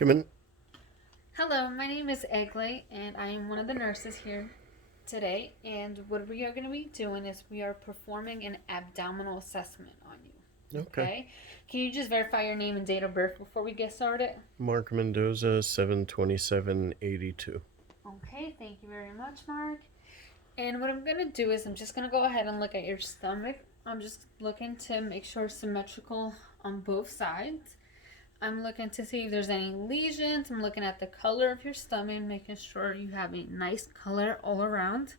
Come in. Hello, my name is Egley, and I am one of the nurses here today. And what we are going to be doing is we are performing an abdominal assessment on you. Okay. Okay? Can you just verify your name and date of birth before we get started? Mark Mendoza, 72782. Okay, thank you very much, Mark. And what I'm going to do is I'm just going to go ahead and look at your stomach. I'm just looking to make sure it's symmetrical on both sides. I'm looking to see if there's any lesions. I'm looking at the color of your stomach, making sure you have a nice color all around.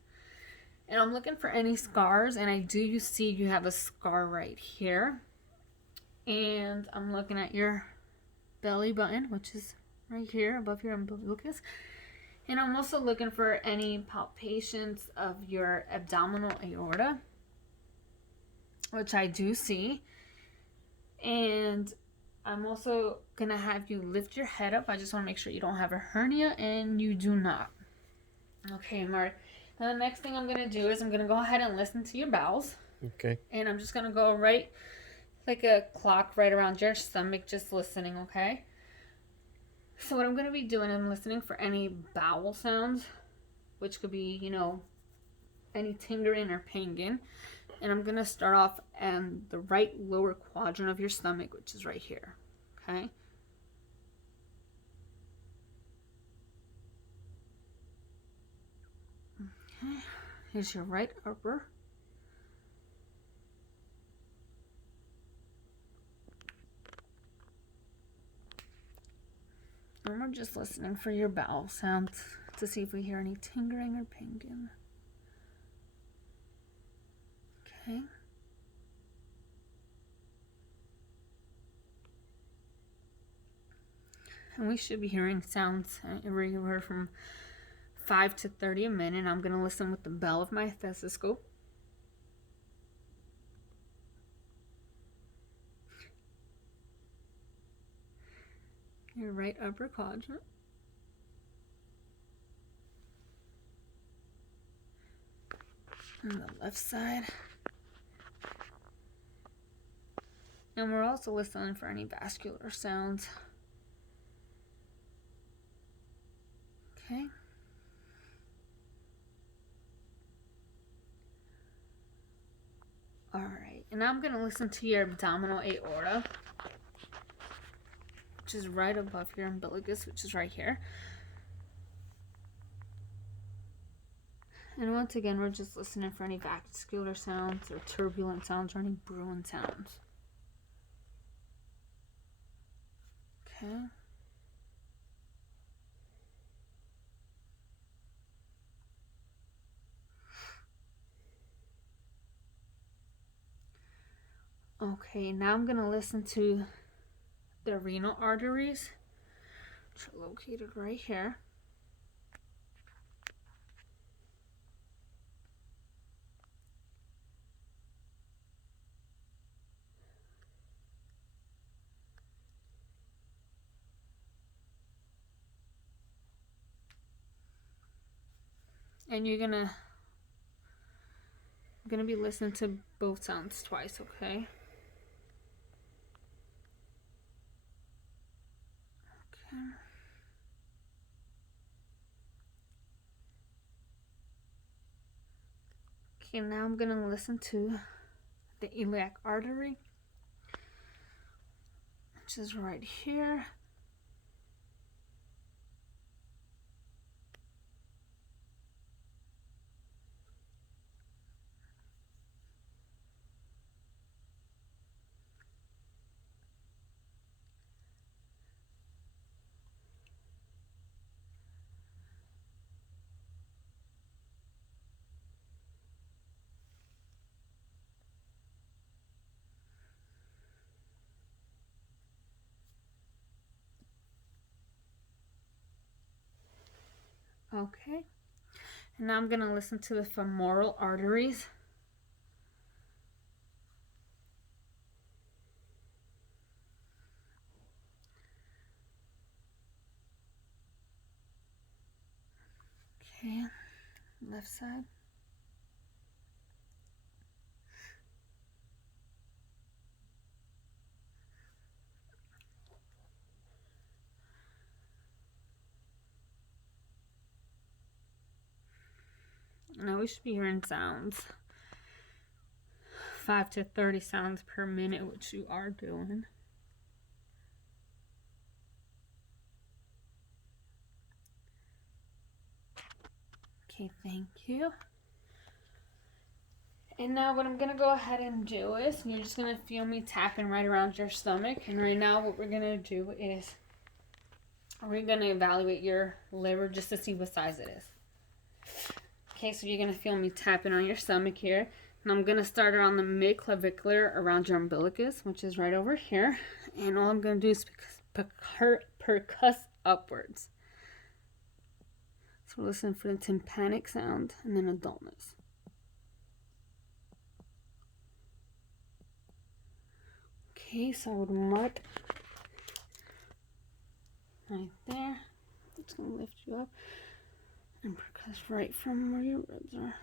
And I'm looking for any scars, and I do see you have a scar right here. And I'm looking at your belly button, which is right here above your umbilicus. And I'm also looking for any palpations of your abdominal aorta, which I do see. And I'm also gonna have you lift your head up. I just want to make sure you don't have a hernia, and you do not. Okay, Mark. Now the next thing I'm gonna do is I'm gonna go ahead and listen to your bowels, Okay. and I'm just gonna go right like a clock right around your stomach, just listening. Okay. So what I'm gonna be doing, I'm listening for any bowel sounds, which could be any tingling or pinging, and I'm gonna start off in the right lower quadrant of your stomach, which is right here. Okay. Okay. Here's your right upper. And we're just listening for your bowel sounds to see if we hear any tingling or pinging. Okay. And we should be hearing sounds everywhere from 5 to 30 a minute. I'm going to listen with the bell of my stethoscope. Your right upper quadrant. And the left side. And we're also listening for any vascular sounds. Okay. Alright, and now I'm going to listen to your abdominal aorta, which is right above your umbilicus, which is right here. And once again, we're just listening for any vascular sounds or turbulent sounds or any brewing sounds. Okay. Okay, now I'm going to listen to the renal arteries, which are located right here. And you're gonna be listening to both sounds twice, okay? Okay. Okay, now I'm gonna listen to the iliac artery, which is right here. Okay. And now I'm gonna listen to the femoral arteries. Okay, left side. Now we should be hearing sounds. 5 to 30 sounds per minute, which you are doing. Okay, thank you. And now what I'm going to go ahead and do is, you're just going to feel me tapping right around your stomach. And right now what we're going to do is, we're going to evaluate your liver just to see what size it is. Okay, so you're going to feel me tapping on your stomach here. And I'm going to start around the mid-clavicular, around your umbilicus, which is right over here. And all I'm going to do is percuss upwards. So listen for the tympanic sound and then a dullness. Okay, so I would mark right there. It's going to lift you up and percuss right from where your ribs are.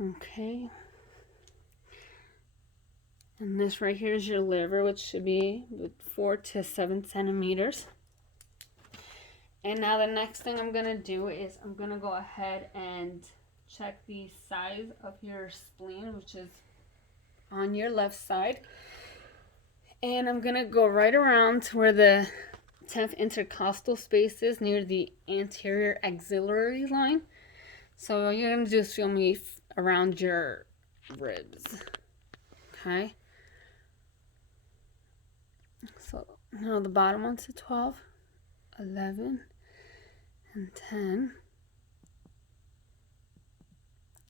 Okay. And this right here is your liver, which should be 4 to 7 centimeters. And now the next thing I'm going to do is I'm going to go ahead and check the size of your spleen, which is on your left side. And I'm going to go right around to where the 10th intercostal space is, near the anterior axillary line. So all you're going to do is feel me around your ribs. Okay. So now the bottom one to 12, 11, and 10.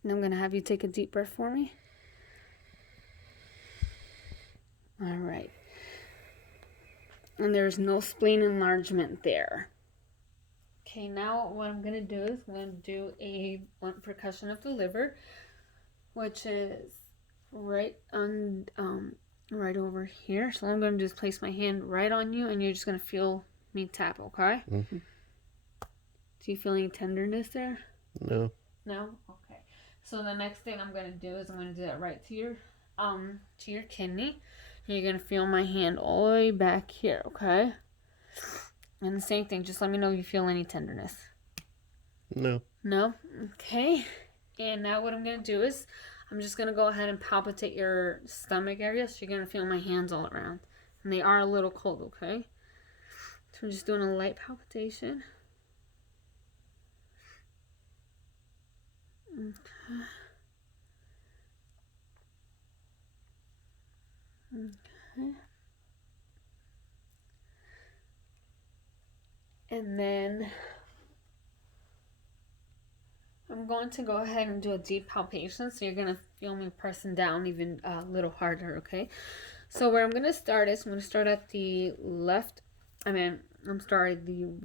And I'm going to have you take a deep breath for me. All right. And there's no spleen enlargement there. Okay, now what I'm going to do is I'm going to do a blunt percussion of the liver, which is right on right over here. So I'm going to just place my hand right on you, and you're just going to feel me tap, okay? Mm-hmm. Do you feel any tenderness there? No. No? Okay. So the next thing I'm going to do is I'm going to do that right to your kidney. And you're going to feel my hand all the way back here, okay? And the same thing, just let me know if you feel any tenderness. No. No? Okay. And now what I'm going to do is I'm just going to go ahead and palpitate your stomach area. So you're going to feel my hands all around. And they are a little cold, okay? So I'm just doing a light palpitation. Okay. Okay. And then I'm going to go ahead and do a deep palpation. So you're going to feel me pressing down even a little harder, okay? So where I'm going to start is I'm going to start at the the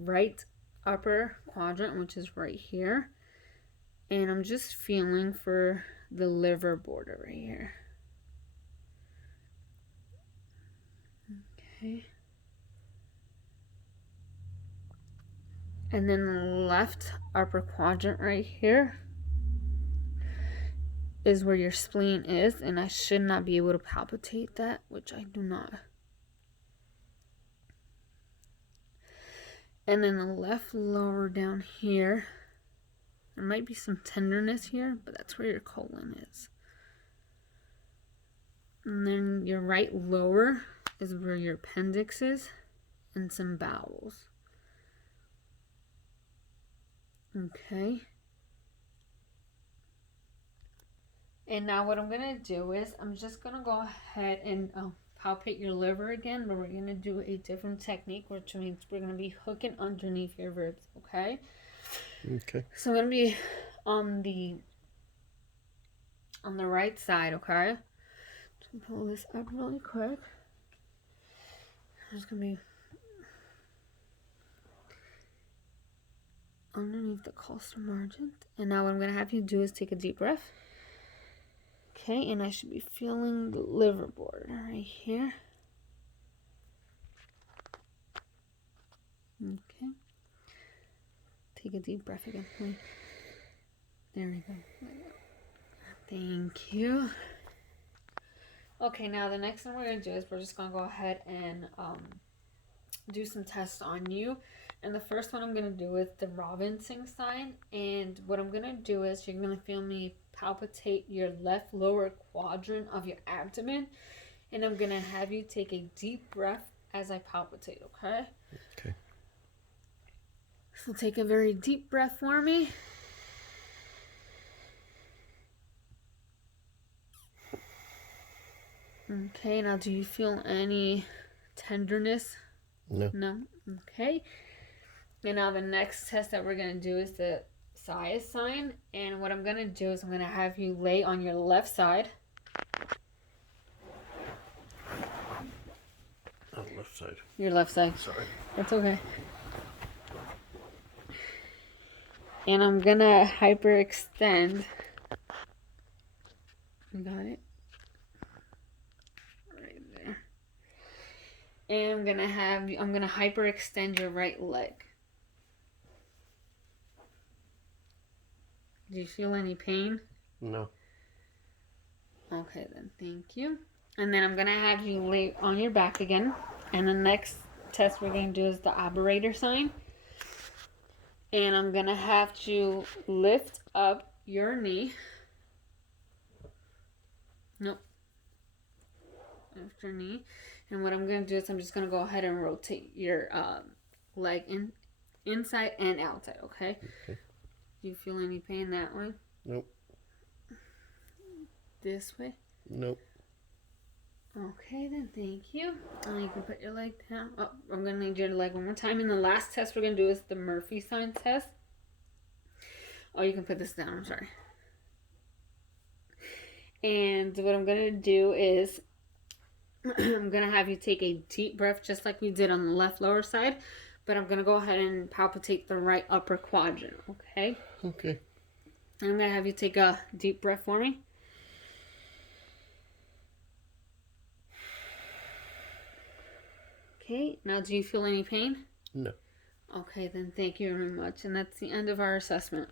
right upper quadrant, which is right here. And I'm just feeling for the liver border right here. Okay. And then the left upper quadrant right here is where your spleen is, and I should not be able to palpitate that, which I do not. And then the left lower down here, there might be some tenderness here, but that's where your colon is. And then your right lower is where your appendix is, and some bowels. Okay. And now what I'm going to do is I'm just going to go ahead and palpate your liver again, but we're going to do a different technique, which means we're going to be hooking underneath your ribs, okay? Okay. So I'm going to be on the right side, okay? So pull this up really quick. I'm just going to be underneath the costal margin. And now what I'm going to have you do is take a deep breath. Okay, and I should be feeling the liver border right here. Okay. Take a deep breath again. There we go. Thank you. Okay, now the next thing we're going to do is we're just going to go ahead and do some tests on you. And the first one I'm going to do is the Robinson sign. And what I'm going to do is you're going to feel me palpitate your left lower quadrant of your abdomen. And I'm going to have you take a deep breath as I palpitate, okay? Okay. So take a very deep breath for me. Okay, now do you feel any tenderness? No. No? Okay. And now the next test that we're going to do is the size sign. And what I'm going to do is I'm going to have you lay on your left side. Oh, left side. Your left side. Sorry. That's okay. And I'm going to hyperextend. You got it? Right there. And I'm going to hyperextend your right leg. Do you feel any pain? No. Okay, then thank you. And then I'm going to have you lay on your back again. And the next test we're going to do is the operator sign. And I'm going to have you lift up your knee. Nope. Lift your knee. And what I'm going to do is I'm just going to go ahead and rotate your leg inside and outside, okay? Okay. Do you feel any pain that way? Nope. This way? Nope. Okay, then thank you. And you can put your leg down. Oh, I'm going to need your leg one more time. And the last test we're going to do is the Murphy sign test. Oh, you can put this down. I'm sorry. And what I'm going to do is I'm going to have you take a deep breath just like we did on the left lower side. But I'm going to go ahead and palpitate the right upper quadrant, okay? Okay. And I'm going to have you take a deep breath for me. Okay, now do you feel any pain? No. Okay, then thank you very much. And that's the end of our assessment.